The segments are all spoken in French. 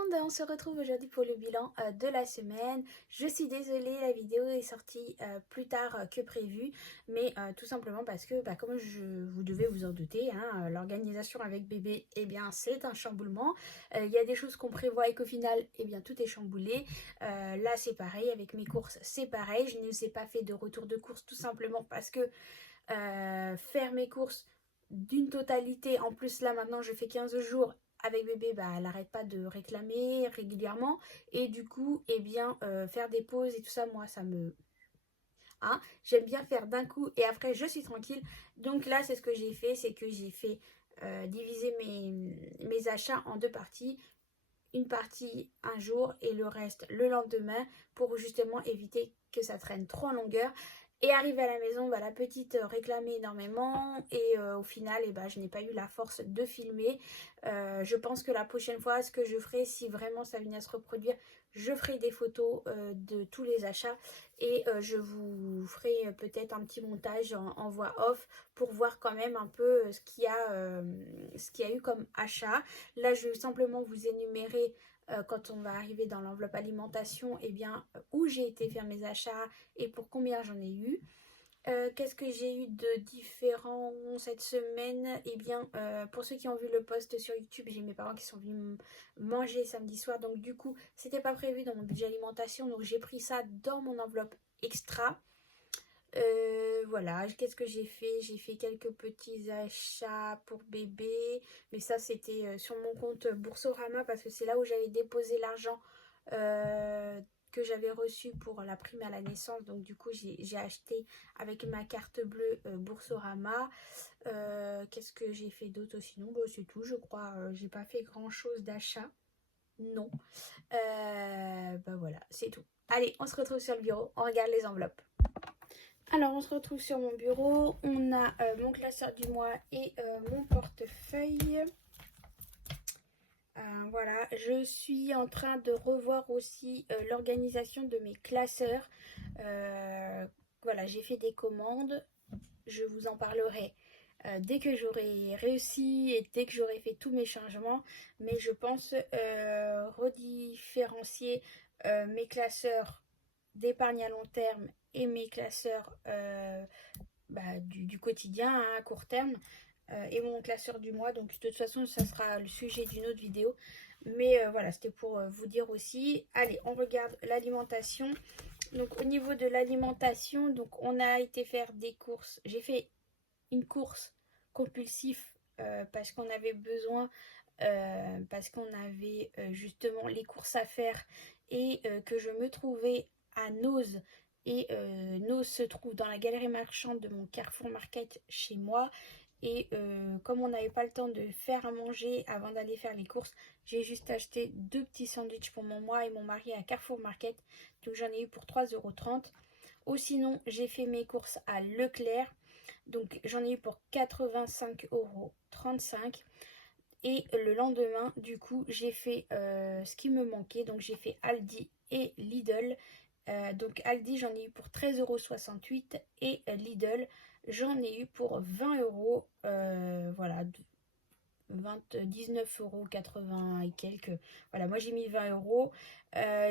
monde, on se retrouve aujourd'hui pour le bilan de la semaine. Je suis désolée, la vidéo est sortie plus tard que prévu, mais tout simplement parce que, comme vous devez vous en douter, hein, l'organisation avec bébé, eh bien, c'est un chamboulement. Il y a des choses qu'on prévoit et qu'au final, eh bien, tout est chamboulé. Là, c'est pareil, avec mes courses, c'est pareil. Je ne vous ai pas fait de retour de course tout simplement parce que faire mes courses d'une totalité, en plus là maintenant je fais 15 jours avec bébé, elle n'arrête pas de réclamer régulièrement et du coup eh bien faire des pauses et tout ça, moi ça me j'aime bien faire d'un coup et après je suis tranquille. Donc là c'est ce que j'ai fait, c'est que j'ai fait diviser mes achats en deux parties, une partie un jour et le reste le lendemain pour justement éviter que ça traîne trop en longueur. Et arrivée à la maison, la petite réclamait énormément et au final, je n'ai pas eu la force de filmer. Je pense que la prochaine fois, ce que je ferai, si vraiment ça venait à se reproduire, je ferai des photos de tous les achats et je vous ferai peut-être un petit montage en voix off pour voir quand même un peu ce qu'il y a eu comme achat. Là, je vais simplement vous énumérer quand on va arriver dans l'enveloppe alimentation, où j'ai été faire mes achats et pour combien j'en ai eu. Qu'est-ce que j'ai eu de différent cette semaine? Pour ceux qui ont vu le post sur YouTube, j'ai mes parents qui sont venus manger samedi soir. Donc du coup, c'était pas prévu dans mon budget alimentation. Donc j'ai pris ça dans mon enveloppe extra. Voilà, qu'est-ce que j'ai fait? J'ai fait quelques petits achats pour bébé, mais ça c'était sur mon compte Boursorama parce que c'est là où j'avais déposé l'argent que j'avais reçu pour la prime à la naissance. Donc du coup j'ai acheté avec ma carte bleue Boursorama. Qu'est-ce que j'ai fait d'autre sinon? C'est tout, je crois. J'ai pas fait grand chose d'achat. Non. Voilà, c'est tout. Allez, on se retrouve sur le bureau, on regarde les enveloppes. Alors, on se retrouve sur mon bureau. On a mon classeur du mois et mon portefeuille. Voilà, je suis en train de revoir aussi l'organisation de mes classeurs. Voilà, j'ai fait des commandes. Je vous en parlerai dès que j'aurai réussi et dès que j'aurai fait tous mes changements. Mais je pense rediférencier mes classeurs d'épargne à long terme et mes classeurs du quotidien à court terme et mon classeur du mois. Donc de toute façon ça sera le sujet d'une autre vidéo, mais voilà, c'était pour vous dire aussi. Allez, on regarde l'alimentation. Donc au niveau de l'alimentation, donc on a été faire des courses. J'ai fait une course compulsive parce qu'on avait besoin, parce qu'on avait justement les courses à faire et que je me trouvais à Noz. Et Noz se trouve dans la galerie marchande de mon Carrefour Market chez moi. Et comme on n'avait pas le temps de faire à manger avant d'aller faire les courses, j'ai juste acheté deux petits sandwichs pour moi et mon mari à Carrefour Market. Donc j'en ai eu pour 3,30 €. Ou sinon, j'ai fait mes courses à Leclerc. Donc j'en ai eu pour 85,35 €. Et le lendemain, du coup, j'ai fait ce qui me manquait. Donc j'ai fait Aldi et Lidl. Donc Aldi, j'en ai eu pour 13,68 € et Lidl, j'en ai eu pour 20 €. Voilà, 19,80 € et quelques. Voilà, moi j'ai mis 20 €.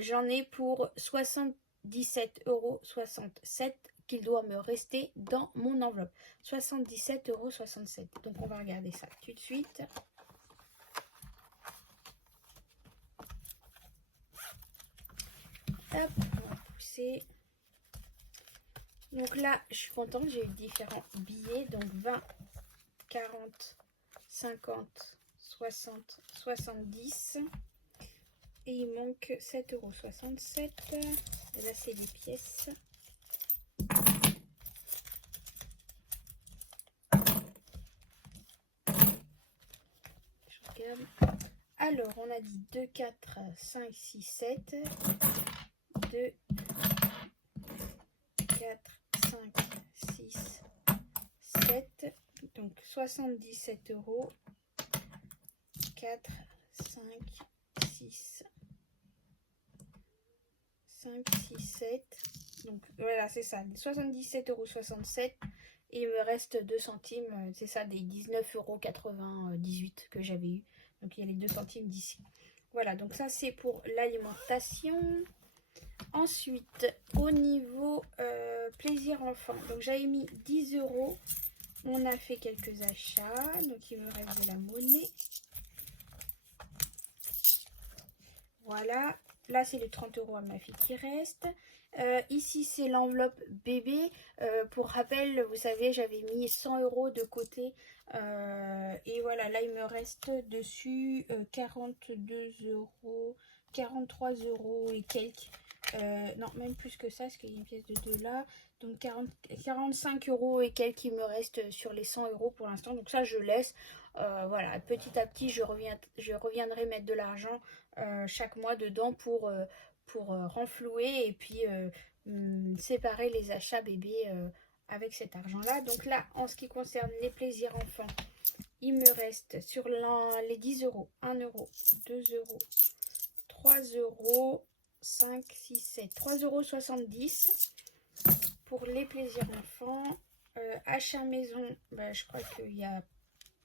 J'en ai pour 77,67 € qu'il doit me rester dans mon enveloppe. 77,67 €. Donc on va regarder ça tout de suite. Hop, on va pousser. Donc là, je suis contente, j'ai eu différents billets. Donc 20, 40, 50, 60, 70. Et il manque 7,67 €. Et là, c'est des pièces. Je regarde. Alors, on a dit 2, 4, 5, 6, 7. 2, 4, 5, 6, 7. Donc 77 €. 4, 5, 6, 5, 6, 7. Donc voilà, c'est ça, 77,67 € et il me reste 2 centimes, c'est ça, des 19,98 € que j'avais eu. Donc il y a les 2 centimes d'ici. Voilà, donc ça c'est pour l'alimentation. Ensuite, au niveau plaisir enfant, donc j'avais mis 10 euros. On a fait quelques achats, donc il me reste de la monnaie. Voilà, là c'est les 30 euros à ma fille qui reste. Ici c'est l'enveloppe bébé. Pour rappel, vous savez, j'avais mis 100 euros de côté. Et voilà, là il me reste dessus 42 euros, 43 euros et quelques. Non, même plus que ça, parce qu'il y a une pièce de 2 là. Donc 45 euros et quelques qui me restent sur les 100 euros pour l'instant. Donc ça, je laisse. Voilà, petit à petit, je reviendrai mettre de l'argent chaque mois dedans pour renflouer et puis séparer les achats bébés avec cet argent-là. Donc là, en ce qui concerne les plaisirs enfants, il me reste sur les 10 euros, 1 euro, 2 euros, 3 euros, 5, 6, 7, 3,70 € pour les plaisirs enfants. Achat maison, bah, je crois qu'il y a...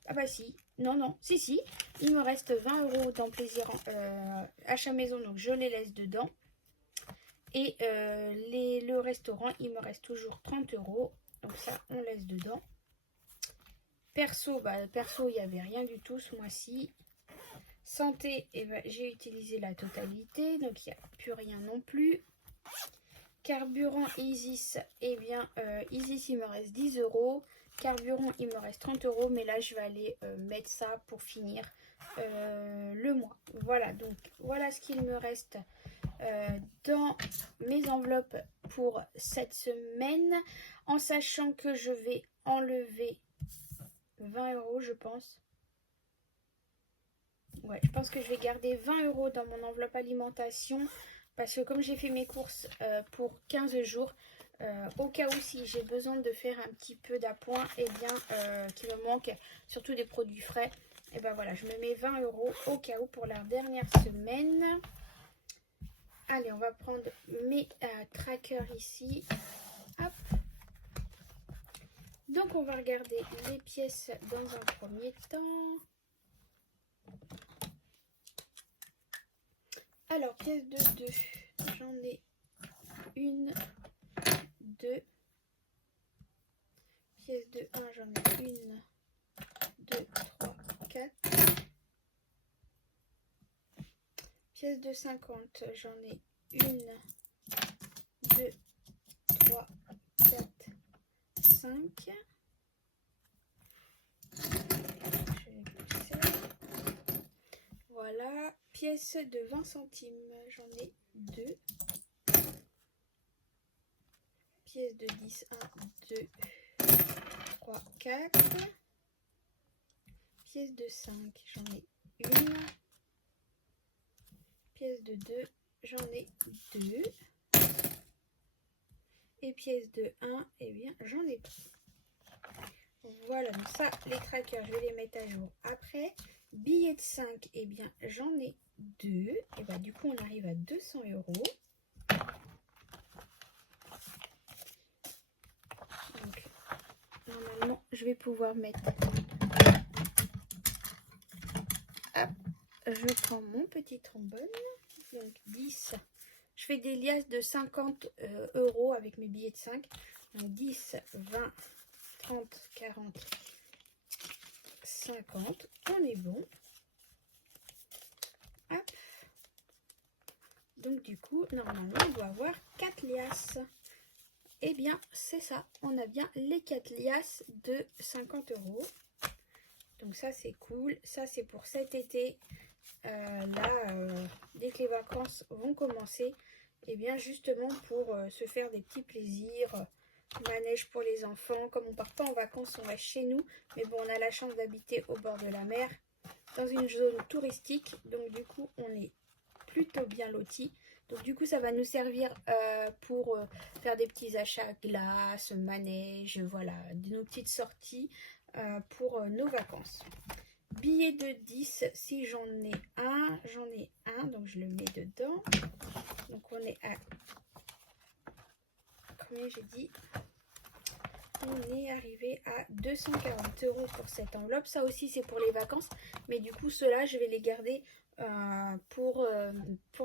Ah bah si, non, si, il me reste 20 euros dans plaisir achat maison, donc je les laisse dedans. Et le restaurant, il me reste toujours 30 euros, donc ça, on laisse dedans. Perso, perso, il n'y avait rien du tout ce mois-ci. Santé, j'ai utilisé la totalité, donc il n'y a plus rien non plus. Carburant Isis, Isis, il me reste 10 euros. Carburant, il me reste 30 euros, mais là, je vais aller mettre ça pour finir le mois. Voilà, donc voilà ce qu'il me reste dans mes enveloppes pour cette semaine, en sachant que je vais enlever 20 euros, je pense. Ouais, je pense que je vais garder 20 euros dans mon enveloppe alimentation parce que comme j'ai fait mes courses pour 15 jours, au cas où si j'ai besoin de faire un petit peu d'appoint, et bien qu'il me manque surtout des produits frais, et ben voilà, je me mets 20 euros au cas où pour la dernière semaine. Allez, on va prendre mes trackers ici. Hop. Donc on va regarder les pièces dans un premier temps. Alors, pièce de 2, j'en ai 1, 2. Pièce de 1, j'en ai 1, 2, 3, 4. Pièce de 50, j'en ai 1, 2, 3, 4, 5. Je vais pousser. Voilà. Pièce de 20 centimes, j'en ai 2. Pièce de 10, 1, 2, 3, 4. Pièce de 5, j'en ai 1. Pièce de 2, j'en ai 2. Et pièce de 1, eh bien, j'en ai pas. Voilà, donc ça, les trackers, je vais les mettre à jour après. Billets de 5, eh bien, j'en ai 2. Et bah, du coup, on arrive à 200 euros. Donc, normalement, je vais pouvoir mettre... Hop, je prends mon petit trombone. Donc, 10. Je fais des liasses de 50 euros avec mes billets de 5. Donc, 10, 20, 30, 40, 50. On est bon. Hop. Donc du coup, normalement, on doit avoir 4 liasses. Eh bien, c'est ça. On a bien les 4 liasses de 50 euros. Donc ça, c'est cool. Ça, c'est pour cet été. Dès que les vacances vont commencer, eh bien, justement pour se faire des petits plaisirs. Manège pour les enfants. Comme on part pas en vacances, on reste chez nous. Mais bon, on a la chance d'habiter au bord de la mer, dans une zone touristique. Donc du coup, on est plutôt bien lotis. Donc du coup, ça va nous servir pour faire des petits achats glace, manège, voilà, nos petites sorties pour nos vacances. Billet de 10, si j'en ai un, donc je le mets dedans. Donc on est à... Combien j'ai dit? on est arrivé à 240 € pour cette enveloppe. Ça aussi c'est pour les vacances, mais du coup ceux-là je vais les garder pour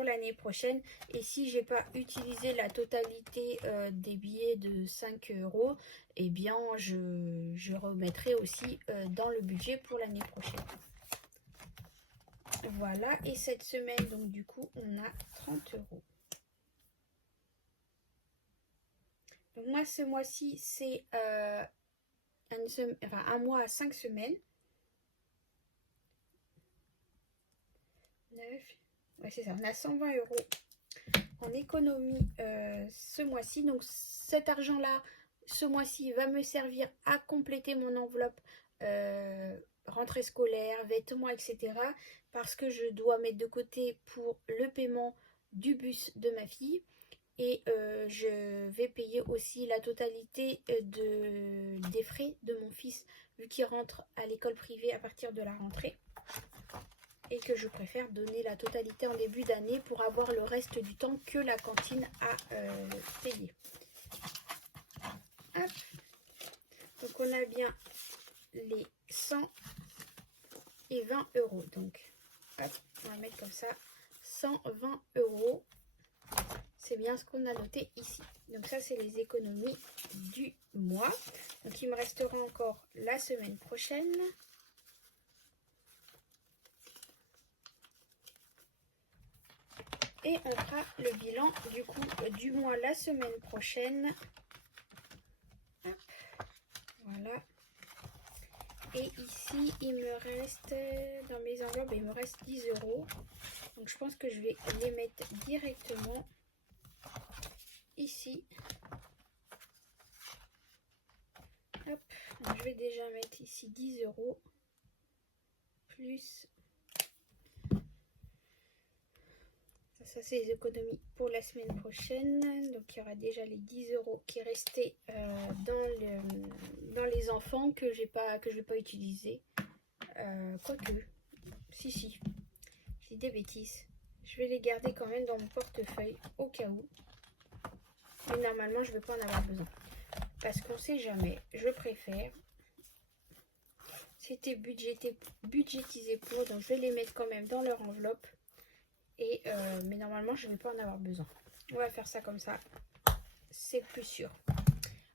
l'année prochaine. Et si j'ai pas utilisé la totalité des billets de 5 €, eh bien je remettrai aussi dans le budget pour l'année prochaine. Voilà, et cette semaine donc du coup on a 30 €. Donc moi ce mois-ci c'est un mois à 5 semaines. 9, ouais c'est ça, on a 120 € en économie ce mois-ci. Donc cet argent là ce mois-ci va me servir à compléter mon enveloppe rentrée scolaire, vêtements, etc. Parce que je dois mettre de côté pour le paiement du bus de ma fille. Et je vais payer aussi la totalité des frais de mon fils, vu qu'il rentre à l'école privée à partir de la rentrée. Et que je préfère donner la totalité en début d'année pour avoir le reste du temps que la cantine a payé. Hop. Donc on a bien les 100 et 20 €. Donc hop, on va mettre comme ça 120 €. C'est bien ce qu'on a noté ici. Donc ça c'est les économies du mois. Donc il me restera encore la semaine prochaine. Et on fera le bilan du coup du mois la semaine prochaine. Hop. Voilà. Et ici il me reste, dans mes enveloppes, il me reste 10 €. Donc je pense que je vais les mettre directement ici. Hop. Donc, je vais déjà mettre ici 10 € plus. Ça c'est les économies pour la semaine prochaine. Donc il y aura déjà les 10 € qui restaient dans les enfants que je vais pas utiliser. Quoique, si, j'ai des bêtises. Je vais les garder quand même dans mon portefeuille au cas où. Mais normalement je ne vais pas en avoir besoin. Parce qu'on ne sait jamais. Je préfère. C'était budgétisé pour. Donc je vais les mettre quand même dans leur enveloppe. Mais normalement je ne vais pas en avoir besoin. On va faire ça comme ça, c'est plus sûr.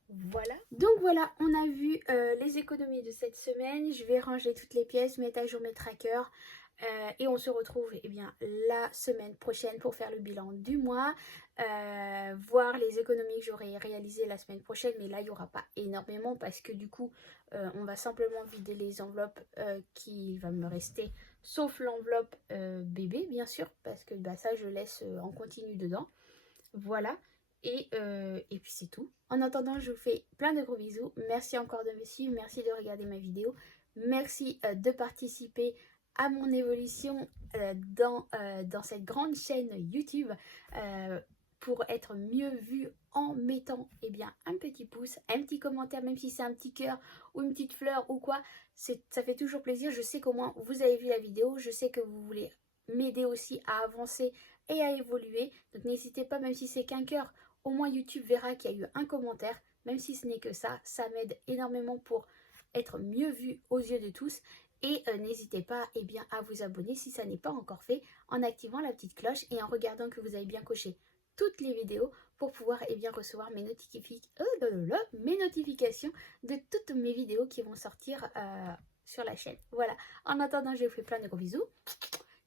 Voilà, donc voilà, on a vu les économies de cette semaine. Je vais ranger toutes les pièces, mettre à jour mes trackers et on se retrouve bien la semaine prochaine pour faire le bilan du mois, voir les économies que j'aurai réalisées la semaine prochaine. Mais là il n'y aura pas énormément parce que du coup on va simplement vider les enveloppes qui va me rester, sauf l'enveloppe bébé bien sûr, parce que ça je laisse en continu dedans. Voilà. Et puis c'est tout. En attendant, je vous fais plein de gros bisous. Merci encore de me suivre. Merci de regarder ma vidéo. Merci de participer à mon évolution dans cette grande chaîne YouTube pour être mieux vue en mettant un petit pouce, un petit commentaire, même si c'est un petit cœur ou une petite fleur ou quoi. Ça fait toujours plaisir. Je sais qu'au moins vous avez vu la vidéo. Je sais que vous voulez m'aider aussi à avancer et à évoluer. Donc n'hésitez pas, même si c'est qu'un cœur, au moins YouTube verra qu'il y a eu un commentaire, même si ce n'est que ça. Ça m'aide énormément pour être mieux vu aux yeux de tous. Et n'hésitez pas à vous abonner si ça n'est pas encore fait, en activant la petite cloche et en regardant que vous avez bien coché toutes les vidéos pour pouvoir recevoir mes notifications de toutes mes vidéos qui vont sortir sur la chaîne. Voilà, en attendant, je vous fais plein de gros bisous.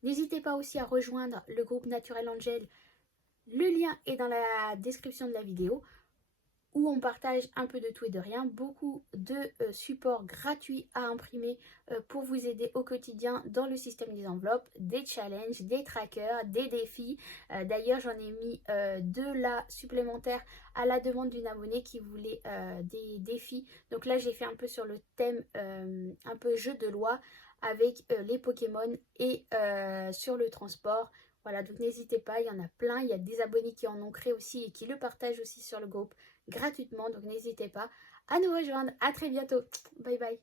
N'hésitez pas aussi à rejoindre le groupe Naturel Angel. Le lien est dans la description de la vidéo, où on partage un peu de tout et de rien, beaucoup de supports gratuits à imprimer pour vous aider au quotidien dans le système des enveloppes, des challenges, des trackers, des défis. D'ailleurs, j'en ai mis 2 là supplémentaires à la demande d'une abonnée qui voulait des défis. Donc là, j'ai fait un peu sur le thème un peu jeu de loi avec les Pokémon et sur le transport. Voilà, donc n'hésitez pas, il y en a plein. Il y a des abonnés qui en ont créé aussi et qui le partagent aussi sur le groupe gratuitement. Donc n'hésitez pas à nous rejoindre. À très bientôt. Bye bye.